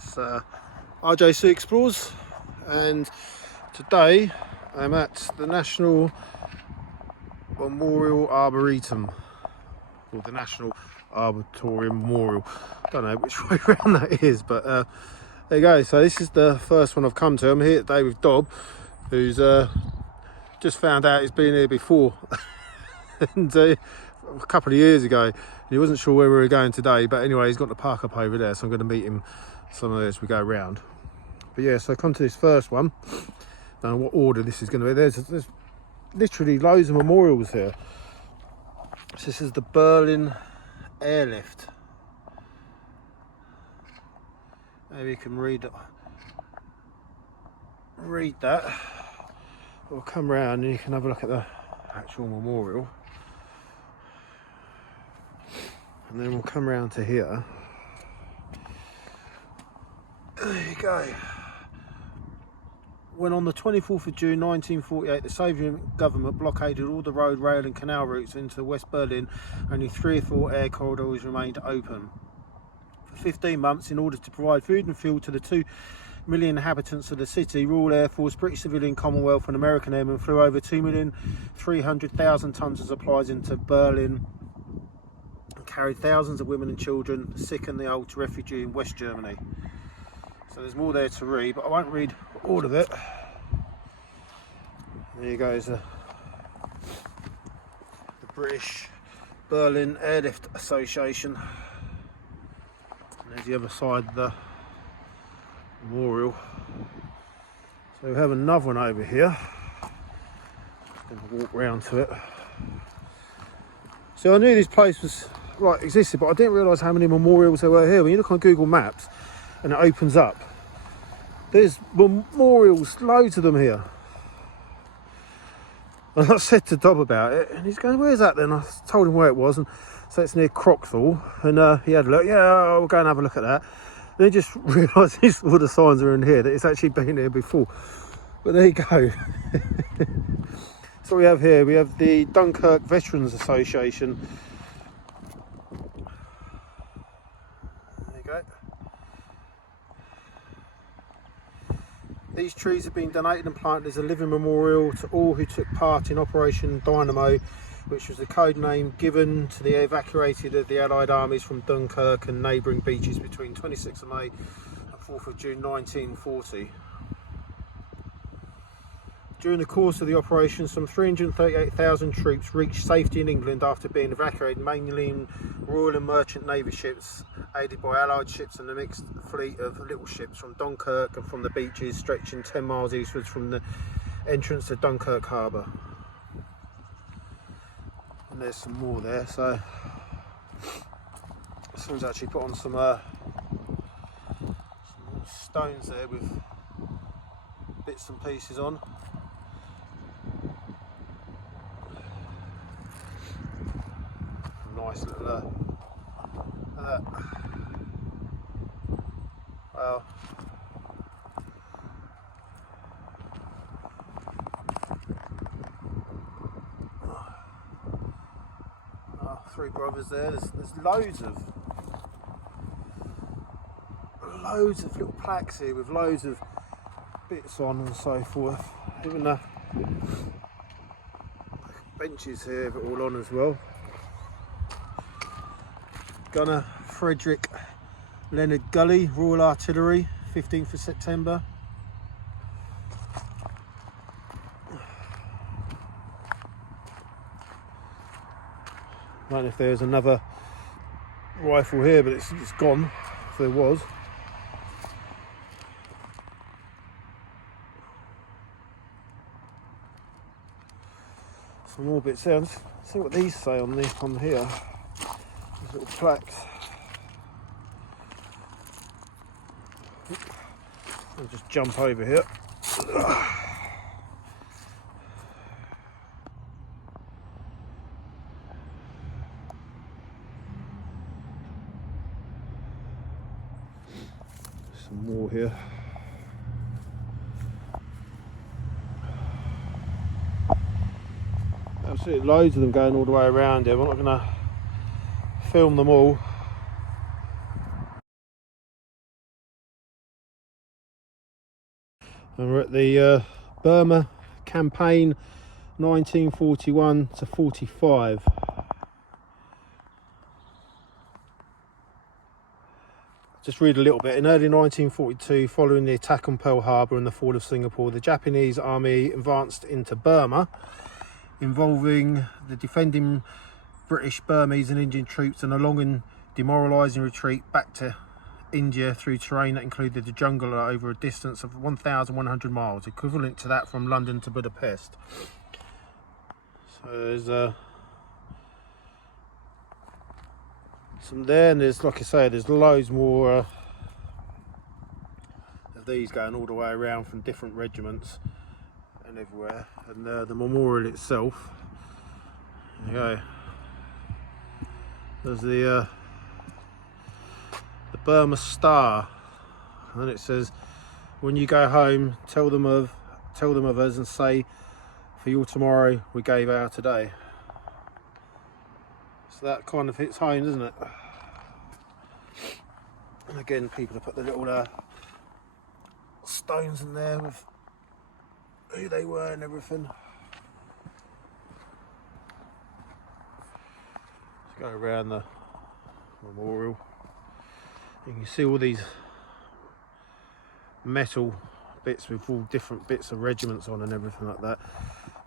That's RJC Explorers, and today I'm at the National Memorial Arboretum, or the National Arboretum Memorial. Don't know which way around that is, but there you go. So this is the first one I've come to. I'm here today with Dob, who's just found out he's been here before and a couple of years ago. He wasn't sure where we were going today, but anyway, he's got the park up over there, so I'm going to meet him somewhere as we go around. But yeah, so I come to this first one. Don't know what order this is going to be. There's literally loads of memorials here. So this is the Berlin airlift. Maybe you can read that. We'll come round and you can have a look at the actual memorial. And then we'll come round to here. There you go. When on the 24th of June 1948, the Soviet government blockaded all the road, rail and canal routes into West Berlin, only 3 or 4 air corridors remained open. For 15 months, in order to provide food and fuel to the 2 million inhabitants of the city, Royal Air Force, British Civilian, Commonwealth and American airmen flew over 2,300,000 tonnes of supplies into Berlin and carried thousands of women and children, sick and the old, to refugee in West Germany. So there's more there to read, but I won't read all of it. There you go, the British Berlin Airlift Association. And there's the other side of the memorial. So we have another one over here. Going to walk round to it. So I knew this place was existed, but I didn't realise how many memorials there were here. When you look on Google Maps and it opens up, there's memorials, loads of them here. And I said to Dob about it, and he's going, "Where's that then?" I told him where it was, and so it's near Crockthall. And he had a look. Yeah, we'll go and have a look at that. And he just realised all the signs are in here, that it's actually been here before. But there you go. So we have here, we have the Dunkirk Veterans Association. There you go. These trees have been donated and planted as a living memorial to all who took part in Operation Dynamo, which was the code name given to the evacuated of the Allied armies from Dunkirk and neighbouring beaches between 26th of May and 4th of June 1940. During the course of the operation, some 338,000 troops reached safety in England after being evacuated, mainly in Royal and Merchant Navy ships, aided by Allied ships and a mixed fleet of little ships from Dunkirk and from the beaches stretching 10 miles eastwards from the entrance to Dunkirk harbour. And there's some more there, so someone's actually put on some stones there with bits and pieces on. Nice little well, three brothers there. There's loads of little plaques here with loads of bits on and so forth. Even the benches here have it all on as well. Gunner Frederick Leonard Gully, Royal Artillery, 15th of September. I don't know if there's another rifle here, but it's gone, if there was. Some more bits there. Let's see what these say on here. These little plaques. I'll just jump over here. Some more here. Absolutely loads of them going all the way around here. I'm not going to film them all. And we're at the Burma campaign 1941 to 45. Just read a little bit. In early 1942, following the attack on Pearl Harbor and the fall of Singapore, the Japanese army advanced into Burma, involving the defending British, Burmese and Indian troops, and a long and demoralising retreat back to India through terrain that included the jungle over a distance of 1,100 miles, equivalent to that from London to Budapest. So there's some there, and there's, like I say, there's loads more of these going all the way around from different regiments and everywhere. And the memorial itself, there you go, there's the Burma Star, and it says, when you go home, tell them of us and say, for your tomorrow we gave our today. So that kind of hits home, doesn't it? And again, people have put the little stones in there with who they were and everything. Let's go around the memorial. You can see all these metal bits with all different bits of regiments on and everything like that.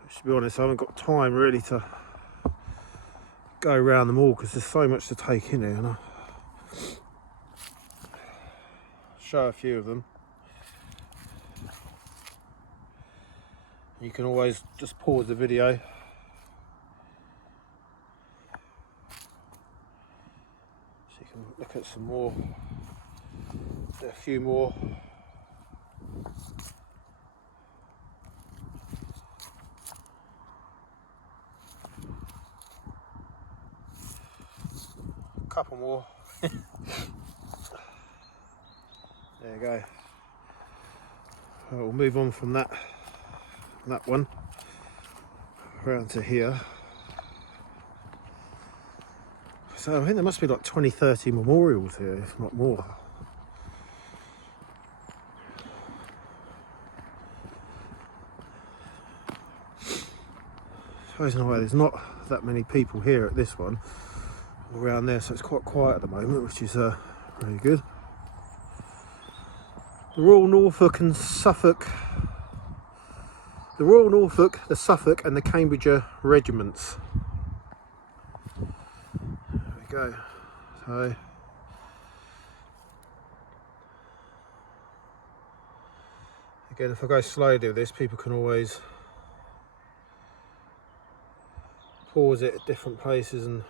But to be honest, I haven't got time really to go around them all because there's so much to take in here, and I'll show a few of them. You can always just pause the video so you can look at some more, a few more. Couple more. There you go. We'll move on from that one around to here. So I think there must be like 20-30 memorials here, if not more. Suppose in a way there's not that many people here at this one, around there, so it's quite quiet at the moment, which is really good. The Royal Norfolk and Suffolk, the Royal Norfolk, the Suffolk and the Cambridgeshire regiments. There we go. So again, if I go slowly with this, people can always pause it at different places and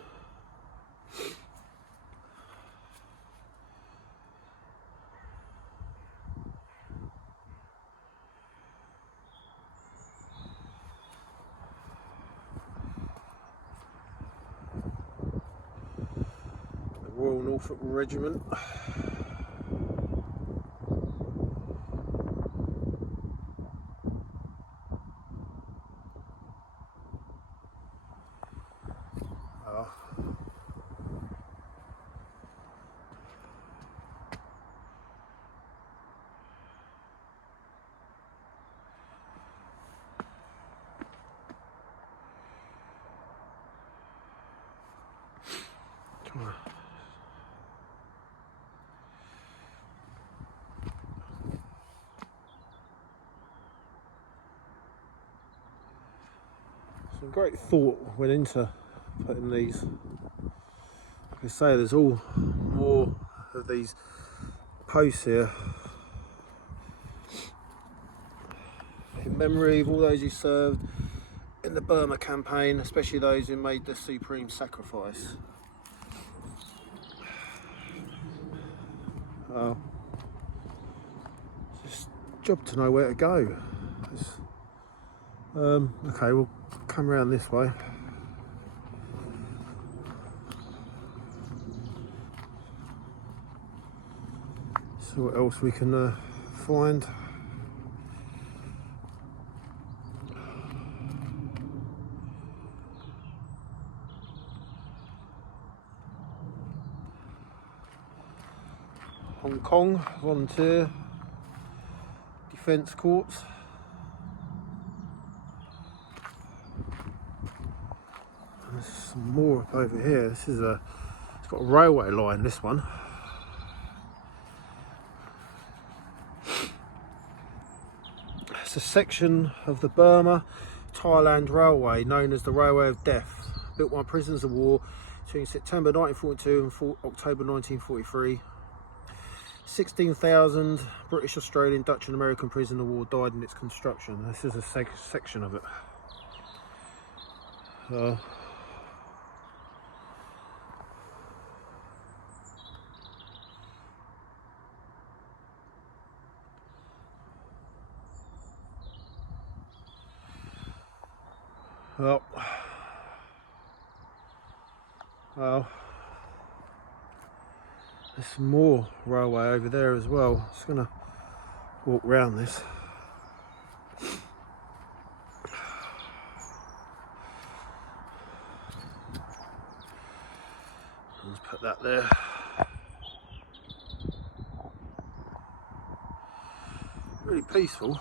Royal Norfolk Regiment. Some great thought went into putting these. Like I say, there's all more of these posts here in memory of all those who served in the Burma campaign, especially those who made the supreme sacrifice. It's just a job to know where to go. Okay, we'll come around this way. See what else we can find. Hong Kong volunteer fence courts. And there's some more up over here. This is it's got a railway line, this one. It's a section of the Burma-Thailand Railway known as the Railway of Death, built by prisoners of war between September 1942 and October 1943. 16,000 British, Australian, Dutch and American prisoners of war died in its construction. This is a section of it. Well, there's some more railway over there as well. Just gonna walk round this. Let's put that there. Really peaceful.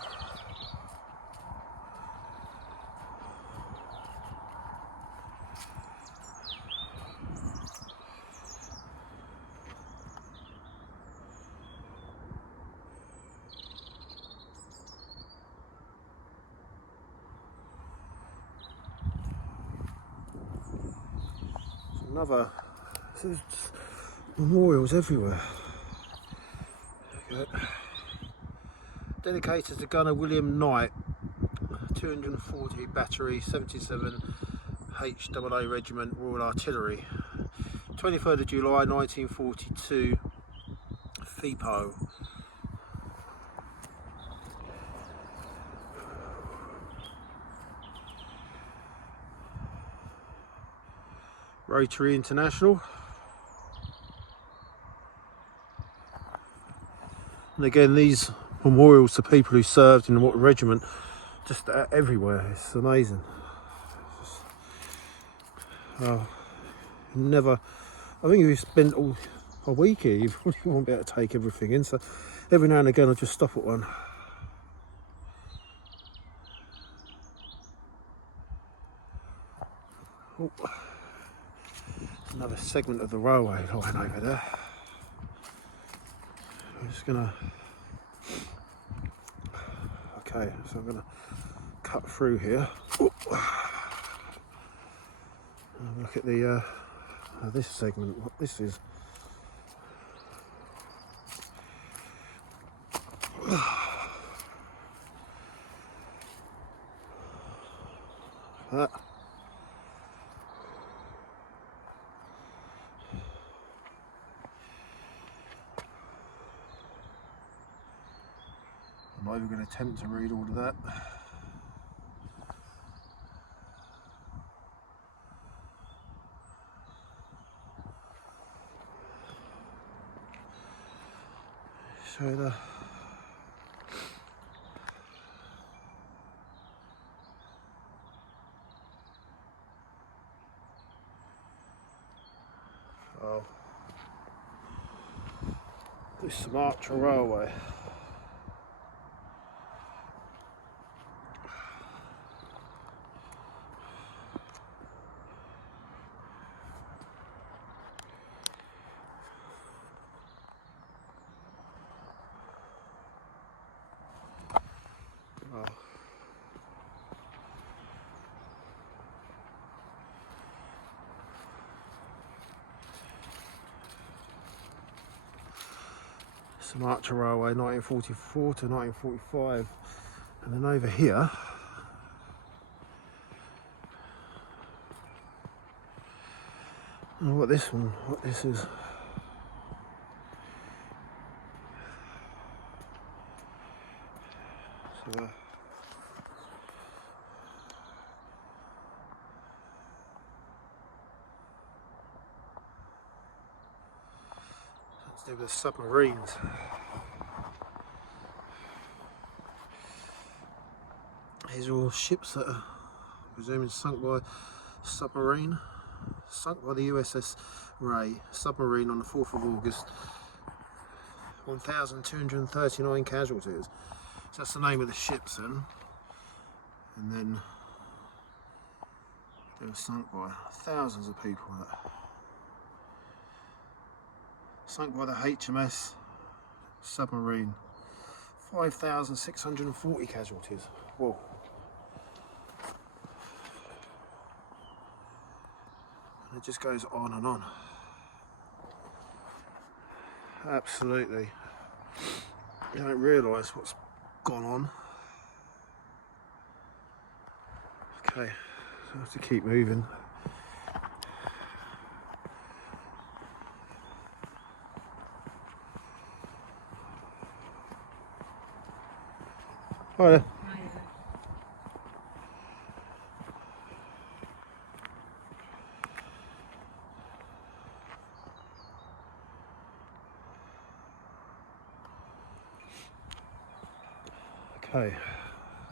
There's memorials everywhere. Okay. Dedicated to Gunner William Knight, 240 Battery, 77 HAA Regiment, Royal Artillery. 23rd of July 1942, FIPO. Rotary International. And again, these memorials to people who served in what regiment, just everywhere. It's amazing. Never. I think if you spent a week here, you probably won't be able to take everything in. So every now and again, I'll just stop at one. Oh. Another segment of the railway line over there. I'm just gonna. Okay, so I'm gonna cut through here. Look at the this segment. What this is. That. I'm not even going to attempt to read all of that. So the this Sumatra Railway. Sumatra Railway 1944 to 1945, and then over here I don't know what this is. So, to do with submarines. These are all ships that are presumably sunk by submarine. Sunk by the USS Ray submarine on the 4th of August. 1,239 casualties. So that's the name of the ships then. And then they were sunk by thousands of people. Sunk by the HMS submarine. 5,640 casualties. Whoa. And it just goes on and on. Absolutely. You don't realise what's gone on. Okay, so I have to keep moving. Hi there. Okay,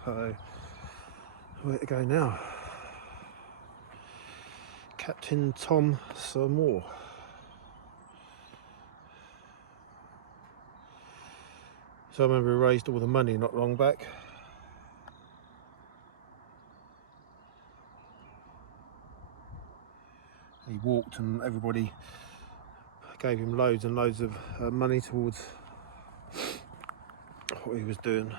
so where to go now? Captain Tom Seymour. So I remember he raised all the money not long back. He walked and everybody gave him loads and loads of money towards what he was doing.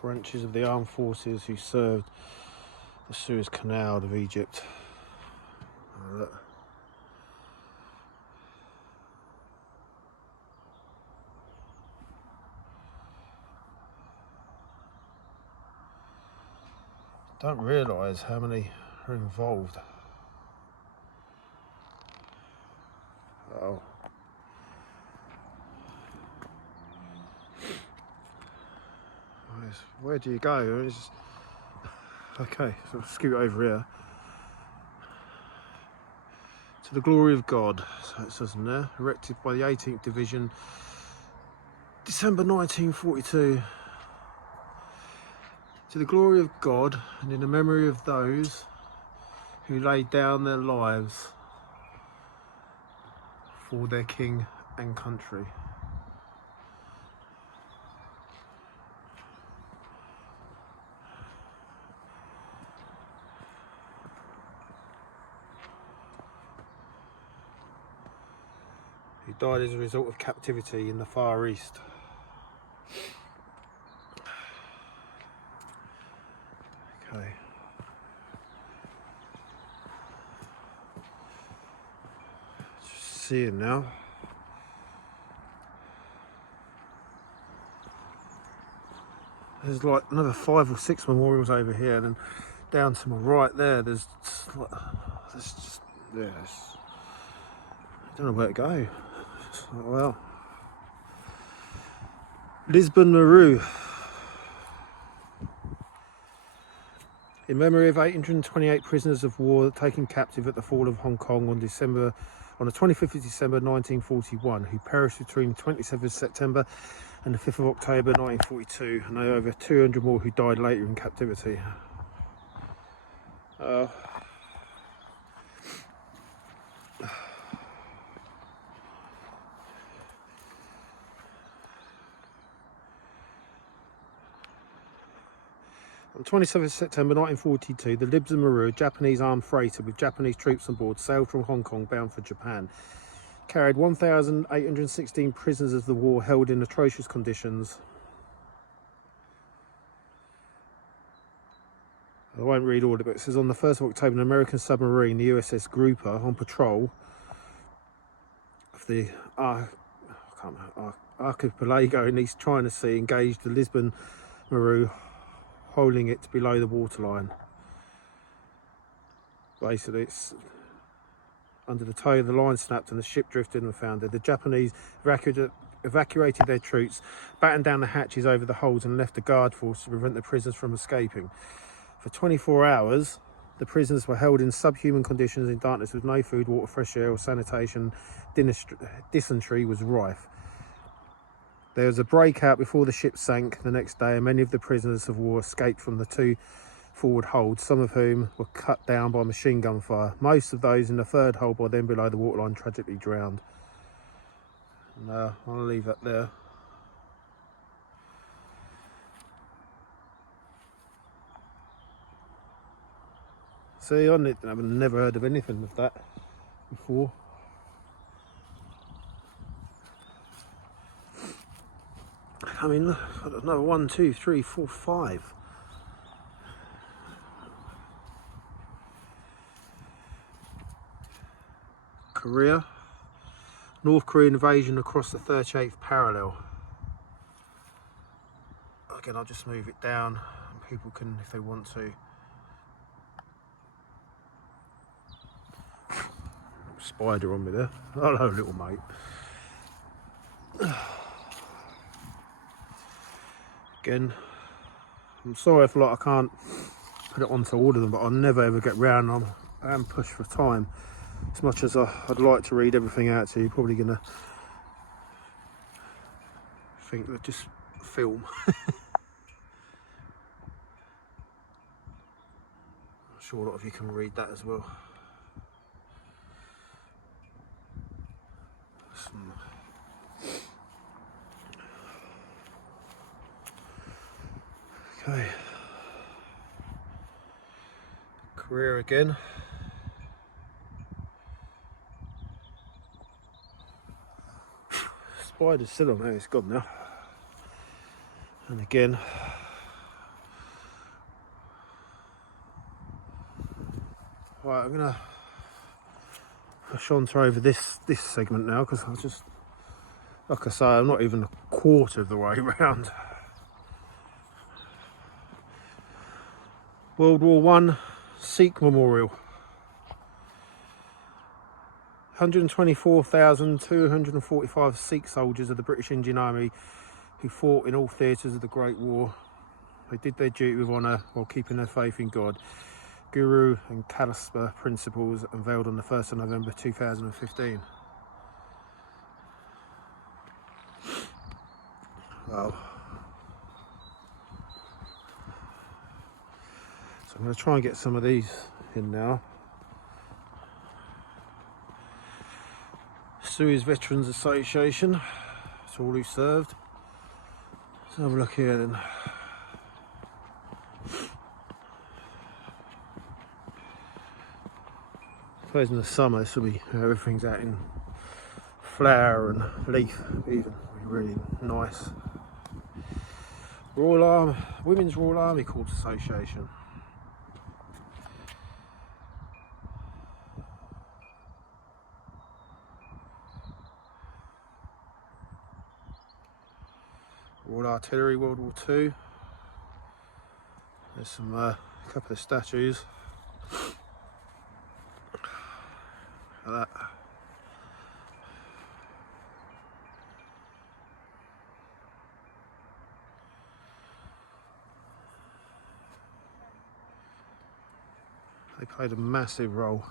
Branches of the armed forces who served the Suez Canal of Egypt. Look. Don't realise how many are involved. Oh. Where do you go? It's just... Okay, so I'll scoot over here. To the glory of God, so it says in there, erected by the 18th Division, December 1942. To the glory of God and in the memory of those who laid down their lives for their king and country. Who died as a result of captivity in the Far East. Okay. Just seeing now. There's like another 5 or 6 memorials over here, and then down to my right there, there's just I don't know where to go. Well, Lisbon Maru. In memory of 828 prisoners of war taken captive at the fall of Hong Kong on the 25th of December 1941, who perished between 27th September and the 5th of October 1942, and there are over 200 more who died later in captivity. On 27th September 1942, the Lisbon Maru, a Japanese armed freighter with Japanese troops on board, sailed from Hong Kong bound for Japan. Carried 1,816 prisoners of the war held in atrocious conditions. I won't read all of it, but it says on the 1st of October, an American submarine, the USS Grouper, on patrol of the archipelago in East China Sea, engaged the Lisbon Maru, holding it below the waterline. Basically, it's under the tow, the line snapped and the ship drifted and foundered. The Japanese evacuated their troops, battened down the hatches over the holds and left a guard force to prevent the prisoners from escaping. For 24 hours, the prisoners were held in subhuman conditions in darkness with no food, water, fresh air or sanitation. Dysentery was rife. There was a breakout before the ship sank the next day, and many of the prisoners of war escaped from the 2 forward holds, some of whom were cut down by machine gun fire. Most of those in the 3rd hold, by then below the waterline, tragically drowned. And I'll leave that there. See, I've never heard of anything of that before. I mean, look, I don't know, 1, 2, 3, 4, 5. Korea. North Korean invasion across the 38th parallel. Again, I'll just move it down and people can, if they want to. Spider on me there. Hello, little mate. Again, I'm sorry if I can't put it onto all of them, but I'll never ever get round. I am pushed for time. As much as I'd like to read everything out to you, probably gonna think that just film. I'm sure a lot of you can read that as well. Okay. Career again. Spider's still on there, it's gone now. And again. Right, I'm gonna push on to over this segment now, because I just, like I say, I'm not even a quarter of the way around. World War I Sikh Memorial. 124,245 Sikh soldiers of the British Indian Army who fought in all theatres of the Great War. They did their duty with honour while keeping their faith in God, Guru and Khalsa principles, unveiled on the 1st of November 2015. Wow. So I'm going to try and get some of these in now. Suez Veterans Association, to all who served. Let's have a look here then. I suppose in the summer this will be, everything's out in flower and leaf, even really nice. Royal Army, Women's Royal Army Corps Association. Royal Artillery, World War II. There's some couple of statues. Look at that. They played a massive role.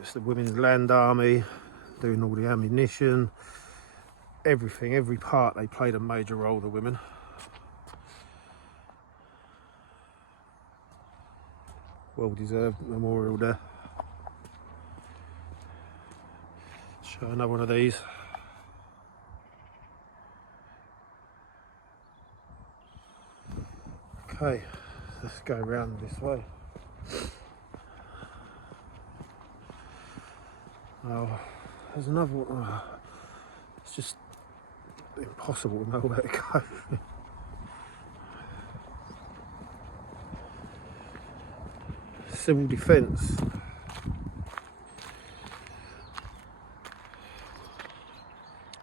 It's the Women's Land Army, doing all the ammunition. Everything, every part, they played a major role, the women. Well deserved memorial there. Show another one of these. Okay, let's go around this way. Oh, there's another one. Oh, it's just impossible to know where to go. Civil defence.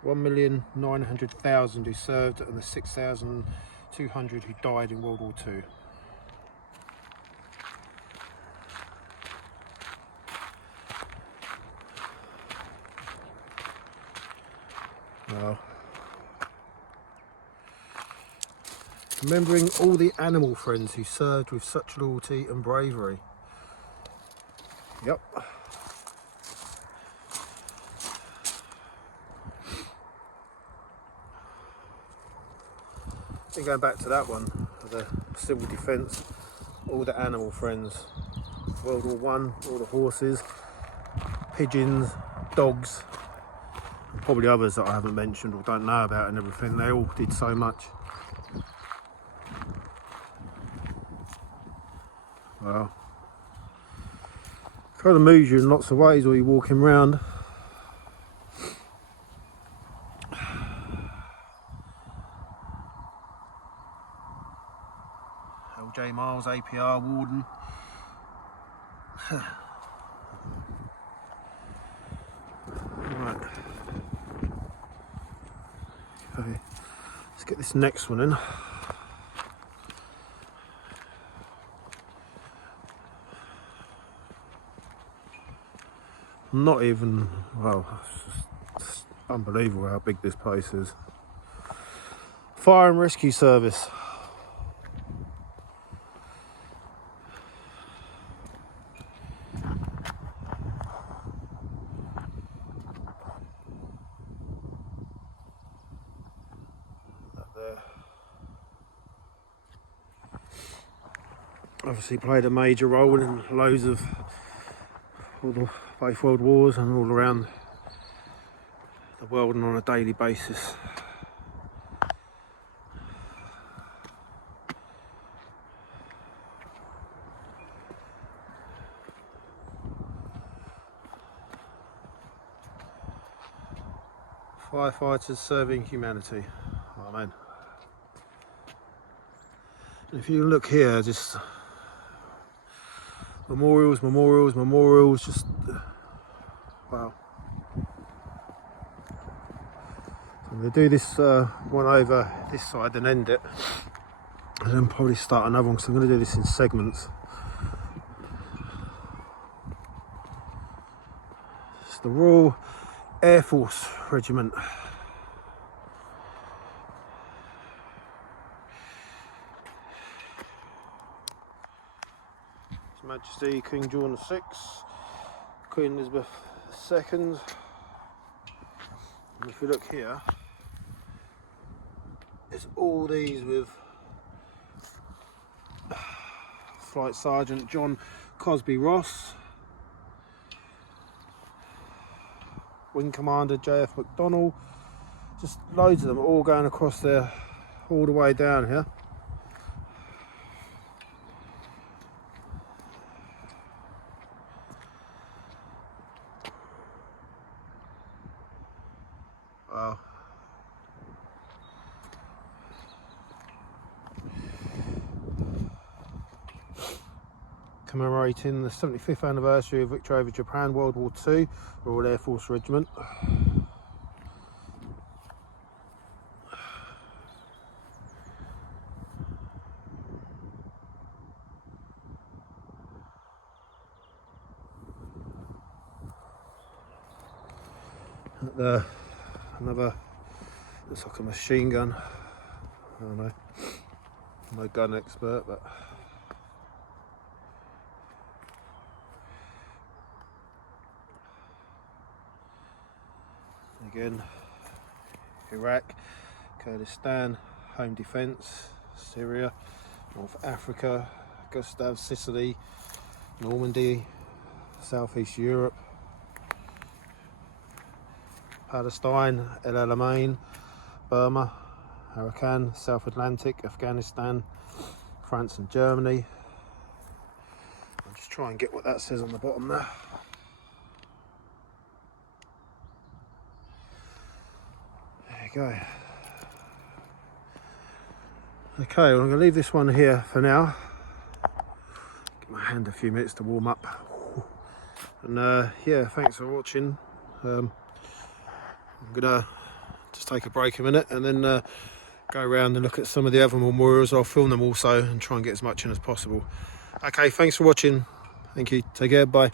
$1,900,000 who served and the 6,200 who died in World War II. Wow. Remembering all the animal friends who served with such loyalty and bravery. Yep. And going back to that one, the civil defence, all the animal friends. World War I, all the horses, pigeons, dogs, and probably others that I haven't mentioned or don't know about and everything. They all did so much. Wow. kind of moves you in lots of ways while you're walking around. LJ Miles, APR Warden. Right. Okay. Let's get this next one in. Not even, well, it's unbelievable how big this place is. Fire and Rescue Service. That there. Obviously played a major role in loads of both world wars and all around the world and on a daily basis. Firefighters serving humanity. Amen. If you look here, just memorials, memorials, memorials, just wow. So I'm going to do this one over this side and end it, and then probably start another one because I'm going to do this in segments. It's the Royal Air Force Regiment. His Majesty King John VI, Queen Elizabeth II. And if you look here, there's all these with Flight Sergeant John Cosby Ross, Wing Commander JF McDonnell, just loads of them all going across there, all the way down here. Wow. Commemorating the 75th anniversary of victory over Japan, World War II, Royal Air Force Regiment. Another, looks like a machine gun. I don't know, I'm no gun expert, but again, Iraq, Kurdistan, home defence, Syria, North Africa, Gustav, Sicily, Normandy, Southeast Europe, Palestine, El Alamein, Burma, Arakan, South Atlantic, Afghanistan, France and Germany. I'll just try and get what that says on the bottom there. There you go. Okay, well, I'm going to leave this one here for now. Give my hand a few minutes to warm up. And yeah, thanks for watching. I'm gonna just take a break a minute and then go around and look at some of the other memorials. I'll film them also and try and get as much in as possible. Okay, thanks for watching. Thank you. Take care. Bye.